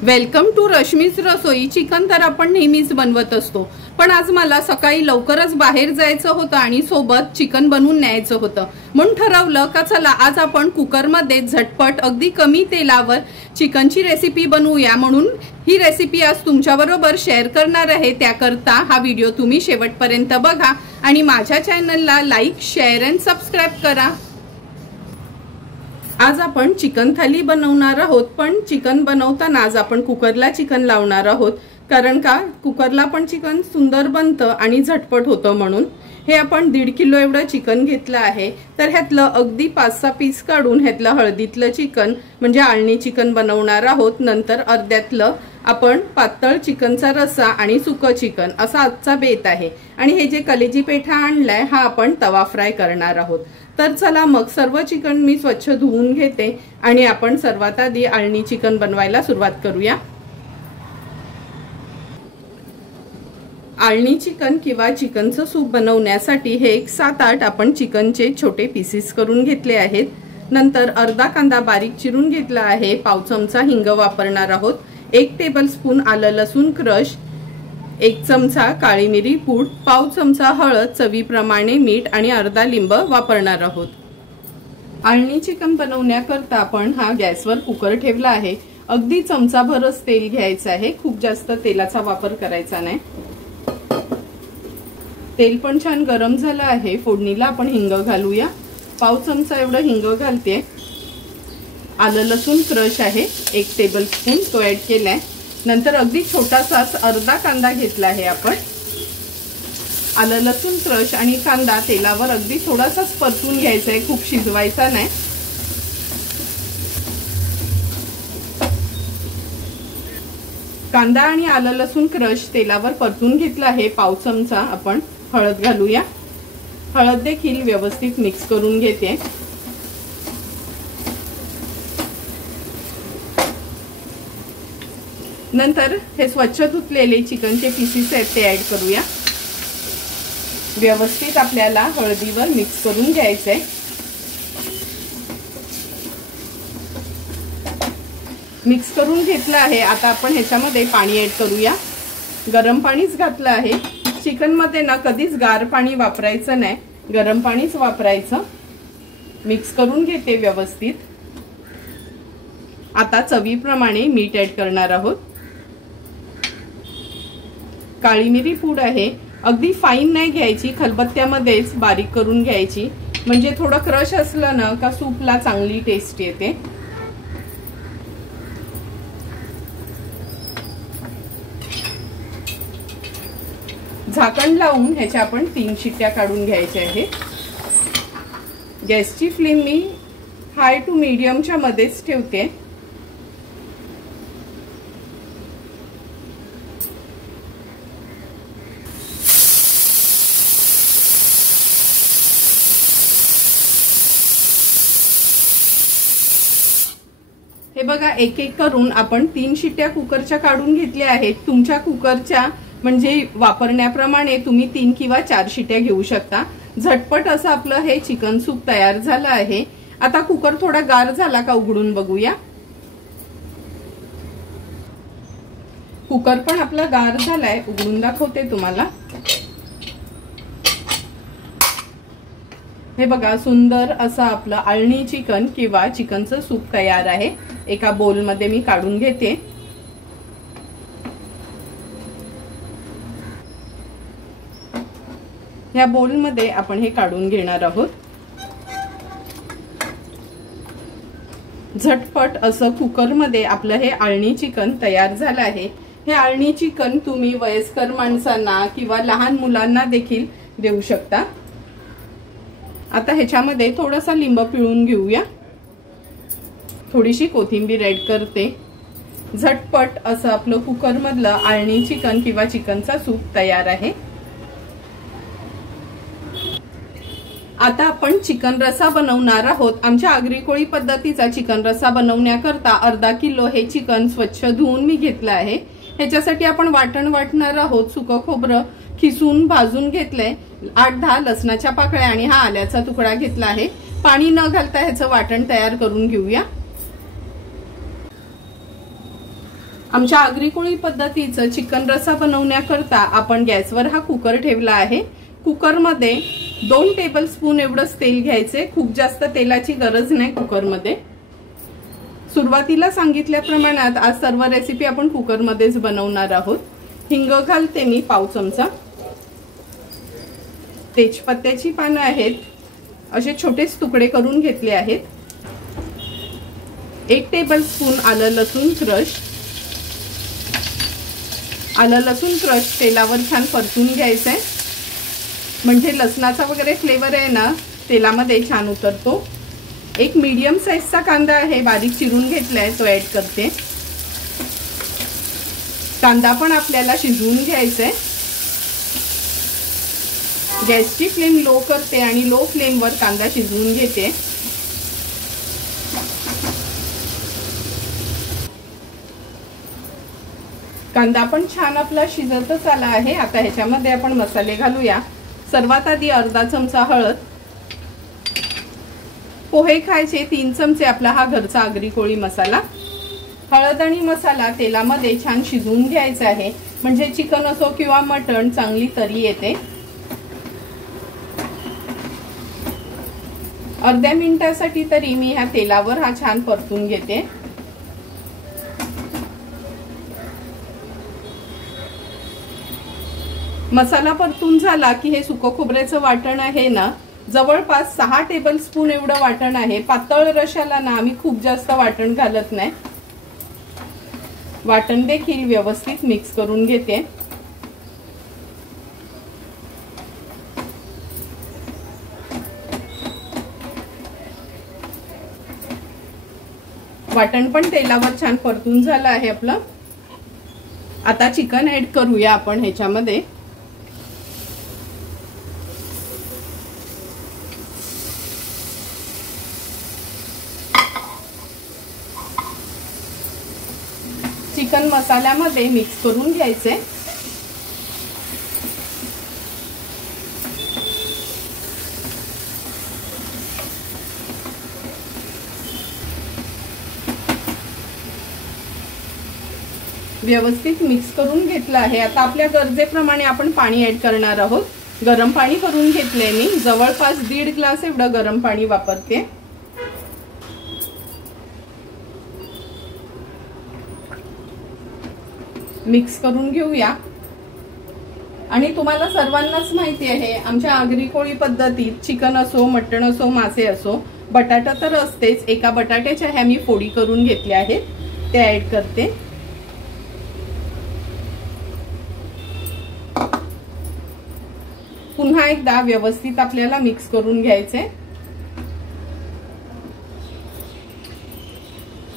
Welcome to Rashmi's Rasoi. Chicken तर आपण नेहमीच बनवत असतो, पण आज मला सकाळी लवकरच बाहेर जायचं होतं आणि सोबत चिकन बनवून न्यायचं होतं। म्हणून ठरवलं का चला आज आपण कुकरमध्ये झटपट अगदी कमी तेलावर चिकनची रेसिपी बनवूया। म्हणून ही रेसिपी आज तुमच्याबरोबर शेअर करणार आहे। त्याकरता हा व्हिडिओ तुम्ही शेवटपर्यंत बघा आणि माझ्या चॅनलला लाईक, शेअर अँड सबस्क्राइब करा। आज आपण चिकन थाली बनवणार आहोत, पण चिकन बनवताना आज आपण कुकरला चिकन लावणार आहोत, कारण का कुकरला पण चिकन सुंदर बनतं आणि झटपट होतं। म्हणून हे आपण 1.5 किलो एवढं चिकन घेतलं आहे। तर ह्यातलं अगदी 5-6 पीस काढून ह्यातलं हळदीतलं चिकन म्हणजे आळणी चिकन बनवणार आहोत। नंतर अर्ध्यातलं आपण पातळ चिकनचा रस्सा आणि सुकं चिकन असा आजचा बेत आहे। आणि हे जे कलेजी पेठा आणलाय हा आपण तवा फ्राय करणार आहोत। तर चला मग सर्व चिकन मी स्वच्छ धुवून घेते आणि आपण सर्वात आधी आळणी चिकन बनवायला सुरुवात करूया। आळणी चिकन किंवा चिकनचं सूप बनवण्यासाठी हे 7-8 आपण चिकनचे छोटे पीसेस करून घेतले आहेत। नंतर अर्धा कांदा बारीक चिरून घेतला आहे, पाव चमचा हिंग वापरणार आहोत, 1 टेबलस्पून आलं लसूण क्रश, 1 चमचा काळी मिरी पूड, पाव चमचा हळद, चवीप्रमाणे मीठ आणि अर्धा लिंब वापरणार आहोत। आळणी चिकन बनवण्याकरता आपण हा गॅसवर कुकर ठेवला आहे। अगदी चमचाभरच तेल घ्यायचं आहे, खूप जास्त तेलाचा वापर करायचा नाही। तेल पण छान गरम झालं आहे। फोडणीला आपण हिंग घालूया, पाव चमचा एवढं हिंग घालते। आलं लसूण क्रश आहे 1 टेबलस्पून, तो ऍड केलाय। नंतर अगदी छोटासाच अर्धा कांदा घेतला आहे आपण। आलं लसूण क्रश आणि कांदा तेलावर अगदी थोडासाच परतून घ्यायचा आहे, खूप शिजवायचा नाही। कांदा आणि आलं लसूण क्रश तेलावर परतून घेतला आहे। पाव चमचा आपण हळद घालूया, हळद देखील व्यवस्थित मिक्स करून घेते। नंतर हे स्वच्छ धुतलेले चिकनचे पीसेस आहेत ते ऍड करूया। व्यवस्थित आपल्याला हळदीवर मिक्स करून घ्यायचंय। मिक्स करून घेतलं आहे। आता आपण ह्याच्यामध्ये पाणी ऍड करूया। गरम पाणीच घातलं आहे। चिकन मध्ये ना कधीच गार पाणी वापरायचं नाही, गरम पाणीच वापरायचं। मिक्स करून घेते व्यवस्थित। आता चवीप्रमाणे मीठ ऍड करणार आहोत। काळी मिरी पूड आहे, अगदी फाईन नाही घ्यायची, खलबत्त्यामध्येच बारीक करून घ्यायची, म्हणजे थोडं क्रश असलं ना का सूपला चांगली टेस्ट येते। झाकण लावून ह्याच्या आपण 3 शिट्ट्या काढून घ्यायच्या आहेत। गॅसची फ्लेम मी हाय टू मीडियमच्या मध्येच ठेवते। हे बघा, एक एक करून आपण 3 शिट्ट्या कुकरच्या काढून घेतल्या आहेत। तुमच्या कुकरच्या म्हणजे वापरण्याप्रमाणे तुम्ही 3 किंवा 4 शिट्ट्या घेऊ शकता। झटपट असं आपलं हे चिकन सूप तयार झालं आहे। आता कुकर थोडा गार झाला का उघडून बघूया। कुकर पण आपला गार झालाय, उघडून दाखवते तुम्हाला। हे बघा, सुंदर असं आपलं आळणी चिकन किंवा चिकनचं सूप तयार आहे। एका बोल मध्ये मी काढून घेते। ह्या बोल मध्ये आपण हे काढून घेणार आहोत। झटपट असं कुकर मध्ये आपलं हे आळणी चिकन तयार झालं आहे। हे आळणी चिकन तुम्ही वयस्कर माणसांना किंवा लहान मुलांना देखील देऊ शकता। आता ह्याच्यामध्ये थोडासा लिंब पिळून घेऊया, थोडीशी कोथिंबीर ऍड करते। झटपट असं आपलं कुकर मधलं आळणी चिकन किंवा चिकनचा सूप तयार आहे। आता आपण चिकन रस्सा बनवणार आहोत। आमच्या आगरी कोळी पद्धतीचा चिकन रस्सा बनवण्याकरता अर्धा किलो हे चिकन स्वच्छ धुवून मी घेतलं आहे। ह्याच्यासाठी आपण वाटण वाटणार आहोत। सुकं खोबरं खिसून भाजून घेतलंय, 8-10 लसणाच्या पाकळ्या आणि हा आल्याचा तुकडा घेतला आहे। पाणी न घालता ह्याचं वाटण तयार करून घेऊया। आमच्या आगरी कोळी पद्धतीचं चिकन रस्सा बनवण्याकरता आपण गॅसवर हा कुकर ठेवला आहे। कुकरमध्ये 2 टेबलस्पून एवढंच तेल घ्यायचे, खूप जास्त तेलाची गरज नाही कुकरमध्ये। सुरुवातीला सांगितल्या प्रमाणात आज सर्व रेसिपी आपण कुकरमध्येच बनवणार आहोत। हिंग घालते मी पाव चमचा, तेजपत्त्याची पानं आहेत, असे छोटेच तुकडे करून घेतले आहेत। 1 टेबलस्पून आलं लसूण क्रश, आलं लसूण क्रश तेलावर छान परतून घ्यायचंय, म्हणजे लसणाचा वगैरे फ्लेवर आहे ना तेलामध्ये छान उतरतो। एक मीडियम साइजचा कांदा आहे, बारीक चिरून घेतलाय, तो ऍड करते। कांदा पण आपल्याला शिजवून घ्यायचाय। गॅसची फ्लेम लो करते आणि लो फ्लेमवर कांदा शिजवून घेते। कांदा पण छान आपला शिजतच आला आहे। आता ह्याच्यामध्ये आपण मसाले घालूया। सर्वात आधी अर्धा चमचा हळद, पोहे खायचे 3 चमचे आपला हा घरचा आगरी कोळी मसाला। हळद आणि मसाला तेलामध्ये छान शिजवून घ्यायचा आहे, म्हणजे चिकन असो किंवा मटण चांगली तरी येते। अर्ध्या मिनिटासाठी तरी मी ह्या तेलावर हा छान परतून घेते। मसाला परतून झाला की हे सुकं खोबऱ्याचं वाटण आहे ना, जवळपास 6 टेबलस्पून एवढं वाटण आहे। पातळ रशाला ना आम्ही खूप जास्त वाटण घालत नाही। वाटण देखील व्यवस्थित मिक्स करून घेते। वाटण पण तेलावर छान परतून झालं आहे आपलं। आता चिकन ऍड करूया आपण ह्याच्यामध्ये। चिकन मसाल्यामध्ये मिक्स करून घ्यायचे। व्यवस्थित मिक्स करून घेतलं आहे। आता आपल्या गरजेप्रमाणे आपण पाणी ऍड करणार आहोत। गरम पाणी करून घेतलंय मी, जवळपास 1.5 ग्लास एवढं गरम पाणी वापरते। मिक्स करून घेऊया। आणि तुम्हाला सर्वांनाच माहिती आहे आमच्या आगरी कोळी पद्धतीत चिकन असो, मटण असो, मासे असो, बटाटा तर असतेच। एका बटाट्याच्या ह्या मी फोडी करून घेतल्या आहेत, ते ऍड करते। पुन्हा एकदा व्यवस्थित आपल्याला मिक्स करून घ्यायचे।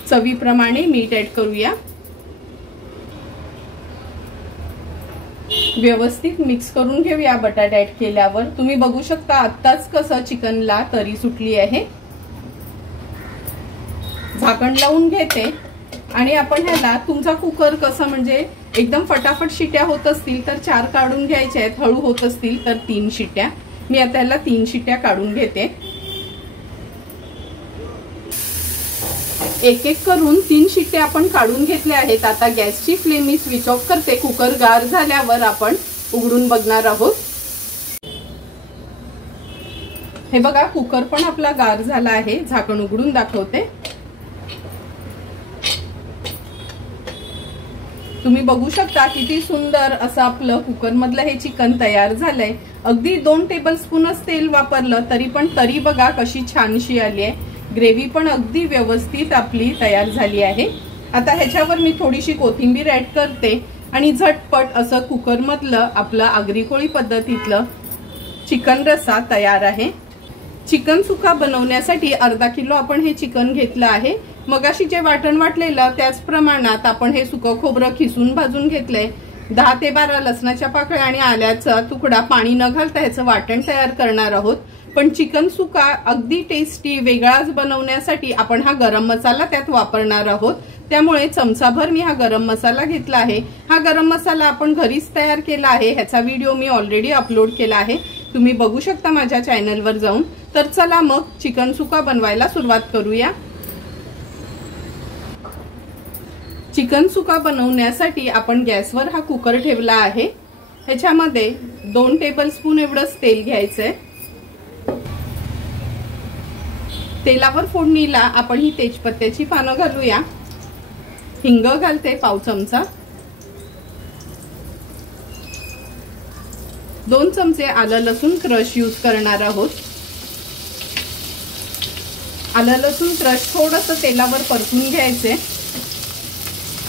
चवीप्रमाणे मीठ ऍड करूया। व्यवस्थित मिक्स करून घेऊया। बटाटा ऍड केल्यावर तुम्ही बघू शकता आत्ताच कसं चिकनला तरी सुटली आहे। झाकण लावून घेते आणि आपण ह्याला, तुमचा कुकर कसं म्हणजे एकदम फटाफट शिट्या होत असतील तर 4 काढून घ्यायच्या आहेत, हळू होत असतील तर 3 शिट्या। मी आता ह्याला 3 शिट्या काढून घेते। एक एक करून 3 शिट्ट्या आपण काढून घेतल्या आहेत। आता गॅसची फ्लेम मी स्विच ऑफ करते। कुकर गार झाल्यावर आपण उघडून बघणार आहोत। हे बघा कुकर पण आपला गार झाला आहे। झाकण उघडून दाखवते। तुम्ही बघू शकता किती सुंदर असं आपलं कुकर मधलं हे चिकन तयार झालंय। अगदी 2 टेबलस्पूनच तेल वापरलं तरी पण तरी बघा कशी छानशी आली आहे। ग्रेव्ही पण अगदी व्यवस्थित आपली तयार झाली आहे। आता ह्याच्यावर मी थोडीशी कोथिंबीर ऍड करते आणि झटपट असं कुकर मधलं आपलं आगरी कोळी पद्धतीतलं चिकन रस्सा तयार आहे। चिकन सुका बनवण्यासाठी अर्धा किलो आपण हे चिकन घेतलं आहे। मगाशी जे वाटण वाटलेलं त्याच प्रमाणात आपण हे सुकं खोबरं खिसून भाजून घेतलंय। 10 ते 12 लसणाच्या पाकळ्या आणि आल्याचा तुकडा पाणी न घालता ह्याचं वाटण तयार करणार आहोत। पण चिकन सुका अगदी टेस्टी वेगळाच बनवण्यासाठी आपण हा गरम मसाला त्यात वापरणार आहोत। त्यामुळे चमचाभर मी हा गरम मसाला घेतला आहे। हा गरम मसाला आपण घरीच तयार केला आहे। ह्याचा व्हिडिओ मी ऑलरेडी अपलोड केला आहे, तुम्ही बघू शकता माझ्या चॅनलवर जाऊन। तर चला मग चिकन सुका बनवायला सुरुवात करूया। चिकन सुका बनवण्यासाठी आपण गॅसवर हा कुकर ठेवला आहे। ह्याच्यामध्ये 2 टेबलस्पून एवढंच तेल घ्यायचंय। तेलावर फोडणीला आपण ही तेजपत्त्याची पानं घालूया। हिंग घालते पाव चमचा। 2 चमचे आलं लसूण क्रश यूज करणार आहोत। आलं लसूण क्रश थोडंसं तेलावर परतून घ्यायचे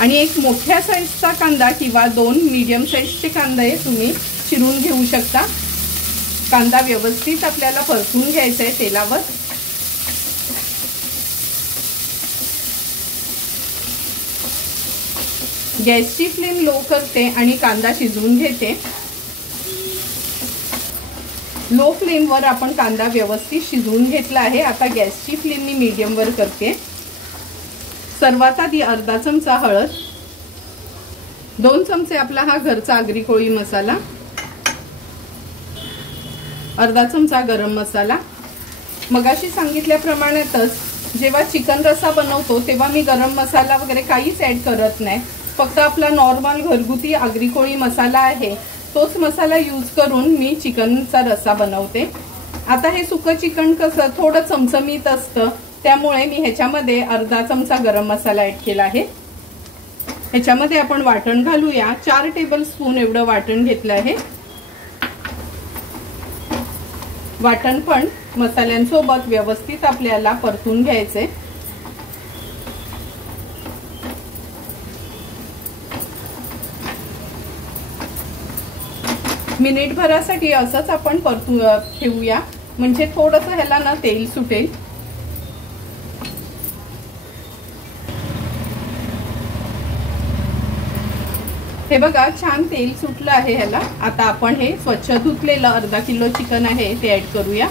आणि एक मोठ्या साईजचा कांदा किंवा 2 मीडियम साईजचे कांदे तुम्ही चिरून घेऊ शकता। कांदा व्यवस्थित आपल्याला परतून घ्यायचा आहे तेलावर। गॅसची फ्लेम लो करते आणि कांदा शिजवून घेते। लो फ्लेमवर आपण कांदा व्यवस्थित शिजवून घेतला आहे। आता गॅसची फ्लेम मी मीडियम वर करते। सर्वात आधी अर्धा चमचा हळद, 2 चमचे आपला हा घरचा आगरी कोळी मसाला, अर्धा चमचा गरम मसाला। मगाशी सांगितल्याप्रमाणेच जेव्हा चिकन रस्सा बनवतो तेव्हा मी गरम मसाला वगैरे काहीच ऍड करत नाही, फक्त आपला नॉर्मल घरगुती आगरी कोळी मसाला आहे तोच मसाला यूज करून मी चिकनचा रस्सा बनवते। आता हे सुकं चिकन कसं थोडं चमचमीत असतं, त्यामुळे मी ह्याच्यामध्ये अर्धा चमचा गरम मसाला ऍड केला आहे। ह्याच्यामध्ये आपण वाटण घालूया। 4 टेबलस्पून एवढं वाटण घेतलं आहे। वाटण पण मसाल्यांसोबत व्यवस्थित आपल्याला परतून घ्यायचे। मिनिटभरासाठी असंच आपण परतून ठेवूया, म्हणजे थोडंसं ह्याला ना तेल सुटेल। हे बघा छान तेल सुटलं आहे ह्याला। आता आपण हे स्वच्छ धुतलेलं अर्धा किलो चिकन आहे ते ऍड करूया।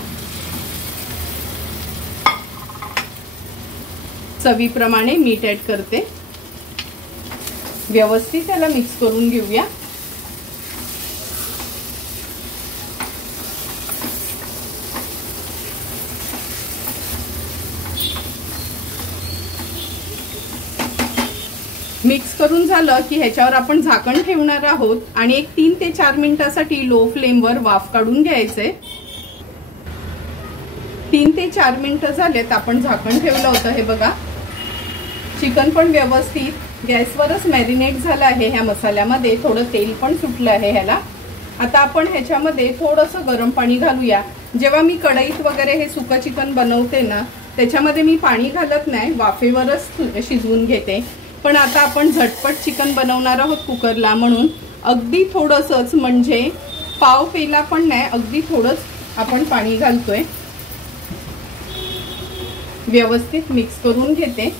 चवीप्रमाणे मीठ ऍड करते। व्यवस्थित त्याला मिक्स करून घेऊया। मिक्स करून झालं की ह्याच्यावर आपण झाकण ठेवणार आहोत आणि एक 3 ते 4 मिनिटांसाठी लो फ्लेमवर वाफ काढून घ्यायचे। 3 ते 4 मिनिटं झालेत आपण झाकण ठेवलं होतं। हे बघा चिकन पण व्यवस्थित गॅसवरच मॅरिनेट झालं आहे। ह्या मसाल्यामध्ये थोडं तेल पण सुटलं आहे ह्याला। आता आपण ह्याच्यामध्ये थोडंसं गरम पाणी घालूया। जेव्हा मी कढईत वगैरे हे सुकं चिकन बनवते ना त्याच्यामध्ये मी पाणी घालत नाही, वाफेवरच शिजवून घेते। पण आता आपण झटपट चिकन बनवणार आहोत कुकरला, म्हणून अगदी थोडंसंच, म्हणजे पाव पेला पण नाही, अगदी थोडंच आपण पाणी घालतोय। व्यवस्थित मिक्स करून घेते।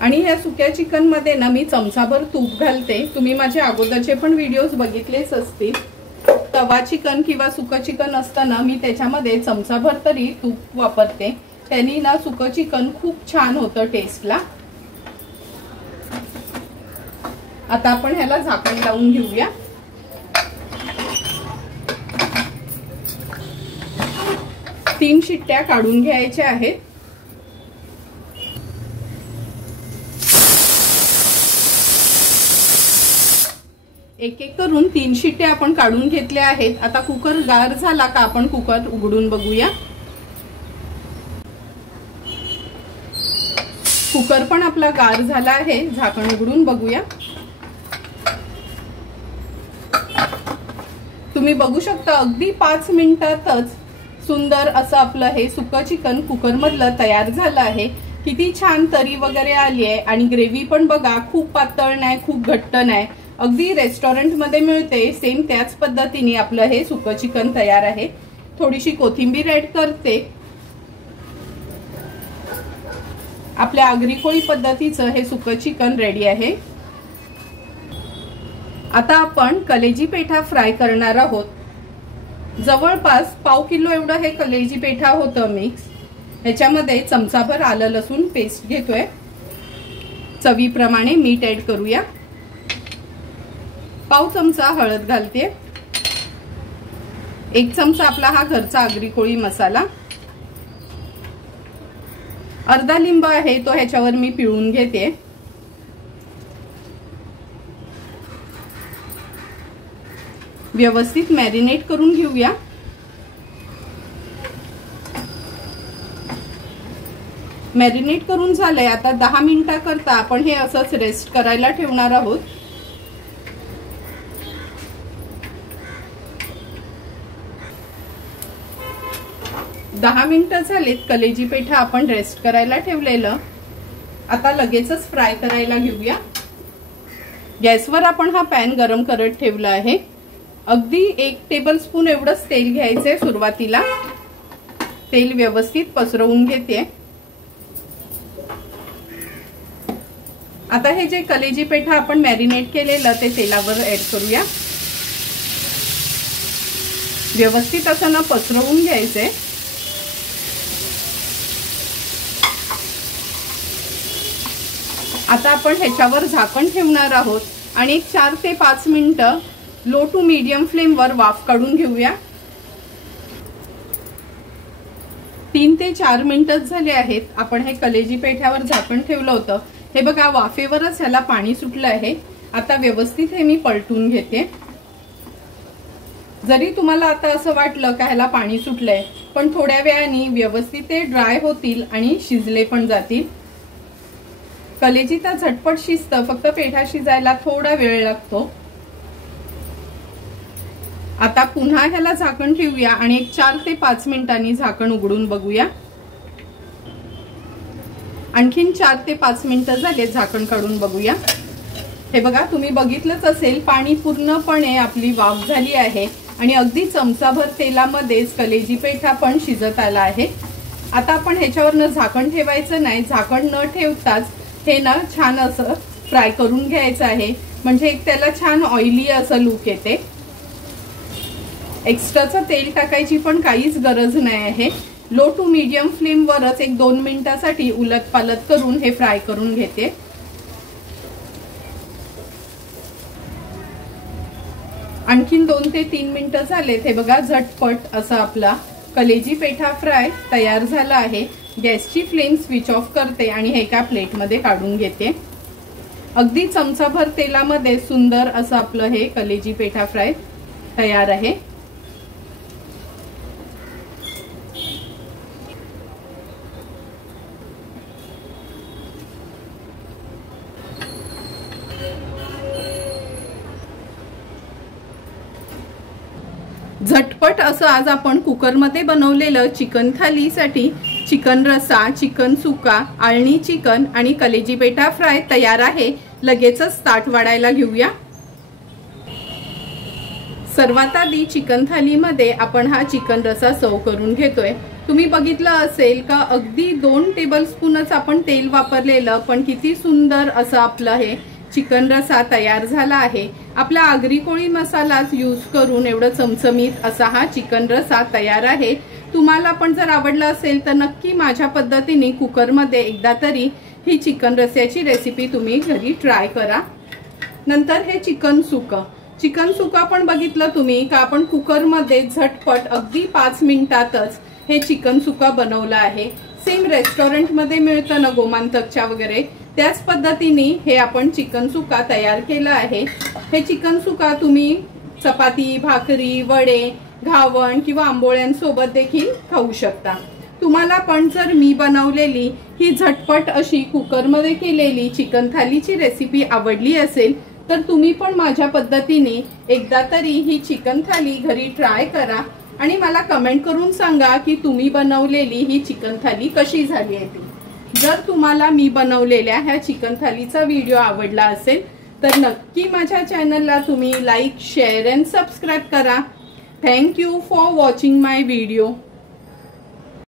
आणि ह्या सुक्या चिकन मध्ये ना मी चमचाभर तूप घालते। तुम्ही माझे अगोदरचे पण व्हिडिओज बघितलेच असतील। तवा चिकन किंवा सुकं चिकन असताना मी त्याच्यामध्ये चमचाभर तरी तूप वापरते, त्यांनी ना सुकं चिकन खूप छान होतं टेस्टला। आता आपण ह्याला झाकण लावून घेऊया। तीन शिट्ट्या काढून घ्यायच्या आहेत। एक एक करून 3 शिट्ट्या आपण काढून घेतल्या आहेत। आता कुकर गार झाला का आपण कुकर उघडून बघूया। कुकर पण आपला गार झाला आहे, झाकण उघडून बघूया। तुम्ही बघू शकता अगदी 5 मिनिटातच सुंदर असं आपलं हे सुकं चिकन कुकर मधलं तयार झालं आहे। किती छान तरी वगैरे आली आहे आणि ग्रेव्ही पण बघा, खूप पातळ नाही, खूप घट्ट नाही, अगदी रेस्टॉरंट मध्ये मिळते सेम त्याच पद्धतीने आपलं हे सुकं चिकन तयार आहे। थोडीशी कोथिंबीर ऍड करते। आपल्या आगरी कोळी पद्धतीचं हे सुकं चिकन रेडी आहे। आता आपण कलेजी पेठा फ्राय करणार आहोत। जवळपास पाव किलो एवढं हे कलेजी पेठा होतं मिक्स। ह्याच्यामध्ये चमचाभर आलं लसूण पेस्ट घेतोय, चवीप्रमाणे मीठ ऍड करूया। पाव चमचा हळद घालते, 1 चमचा आपला हा घरचा आगरी कोळी मसाला, अर्धा लिंब आहे तो ह्याच्यावर मी पिळून घेते। व्यवस्थित मॅरिनेट करून घेऊया। मॅरिनेट करून झालंय, आता 10 मिनिटाकरता आपण हे असंच रेस्ट करायला ठेवणार आहोत। दहा मिनिटं झालेत, कलेजी पेठा आपण रेस्ट करायला ठेवलेलं। आता लगेचच फ्राय करायला घेऊया। गॅसवर आपण हा पॅन गरम करत ठेवला आहे। अगदी 1 टेबलस्पून एवढंच तेल घ्यायचंय सुरुवातीला। तेल व्यवस्थित पसरवून घेते। आता हे जे कलेजी पेठा आपण मॅरिनेट केलेलं ते तेलावर ऍड करूया। व्यवस्थित असं ना पसरवून घ्यायचंय। आता आपण ह्याच्यावर झाकण ठेवणार आहोत आणि 4 ते 5 मिनिटं लो टू मीडियम फ्लेमवर वाफ काढून घेऊया। 3 ते 4 मिनिटच झाले आहेत। आपण हे कलेजी पेठ्यावर झाकण ठेवलं होतं, हे बघा वाफेवरच ह्याला पाणी सुटलं आहे। आता व्यवस्थित हे मी पलटून घेते। जरी तुम्हाला आता असं वाटलं का ह्याला पाणी सुटलंय, पण थोड्या वेळाने व्यवस्थित ते ड्राय होतील आणि शिजले पण जातील। कलेजी तर झटपट शिजतं, फक्त पेठा शिजायला थोडा वेळ लागतो। आता पुन्हा ह्याला झाकण ठेवूया आणि 4 ते 5 मिनिटांनी झाकण उघडून बघूया। आणखीन 4 ते 5 मिनिटं झाले, झाकण काढून बघूया। हे बघा तुम्ही बघितलंच असेल, पाणी पूर्णपणे आपली वाफ झाली आहे आणि अगदी चमचाभर तेलामध्येच कलेजी पेठा पण शिजत आला आहे। आता आपण ह्याच्यावर झाकण ठेवायचं नाही, झाकण न ठेवताच हे ना छान असं फ्राय करून घ्यायचं आहे, म्हणजे एक त्याला छान ऑइली असं लुक येते। एक्स्ट्राचं तेल टाकायची पण काहीच गरज नाही आहे। लो टू मीडियम फ्लेम वरच 1-2 मिनिटांसाठी उलट पालट करून हे फ्राय करून घेते। आणखीन 2 ते 3 मिनिटं झालेत। हे बघा झटपट असा आपला कलेजी पेठा फ्राय तयार झाला आहे। गॅसची फ्लेम स्विच ऑफ करते आणि हे एका प्लेटमध्ये काढून घेते। अगदी चमचाभर तेलामध्ये सुंदर असं आपलं हे कलेजी पेठा फ्राय तयार आहे। झटपट असं आज आपण कुकरमध्ये बनवलेलं चिकन थालीसाठी चिकन रस्सा, चिकन सुका, आळणी चिकन आणि कलेजी पेठा फ्राय तयार आहे। लगेचच ताट वाढायला घेऊया। सर्वात आधी चिकन थालीमध्ये आपण हा चिकन रस्सा सर्व करून घेतोय। तुम्ही बघितलं असेल का अगदी 2 टेबलस्पूनच आपण तेल वापरलेलं, पण किती सुंदर असं आपलं हे चिकन रस्सा तयार झाला आहे। आपला आगरी कोळी मसालाच यूज करून एवढं चमचमीत असा हा चिकन रस्सा तयार आहे। तुम्हाला पण जर आवडला असेल तर नक्की माझ्या पद्धतीने कुकरमध्ये एकदा तरी ही चिकन रस्स्याची रेसिपी तुम्ही घरी ट्राय करा। नंतर हे चिकन सुका पण बघितलं तुम्ही का आपण कुकरमध्ये झटपट अगदी 5 मिनिटातच हे चिकन सुका बनवलं आहे। सेम रेस्टॉरंटमध्ये मिळतं ना गोमांतकच्या वगैरे, त्याच पद्धतीने हे आपण चिकन सुका तयार केलं आहे। हे चिकन सुका तुम्ही चपाती, भाकरी, वडे, घावण किंवा आंबोळ्यांसोबत देखील खाऊ शकता। तुम्हाला पण जर मी बनवलेली ही झटपट अशी कुकरमध्ये केलेली चिकन थालीची रेसिपी आवडली असेल तर तुम्ही पण माझ्या पद्धतीने एकदा तरी ही चिकन थाली घरी ट्राय करा आणि मला कमेंट करून सांगा की तुम्ही बनवलेली ही चिकन थाली कशी झाली आहे ती। जर तुम्हाला मी बनवलेल्या ह्या चिकन थालीचा व्हिडिओ आवडला असेल तर नक्की माझ्या चॅनलला तुम्ही लाईक, शेअर अँड सबस्क्राईब करा। Thank you for watching my video.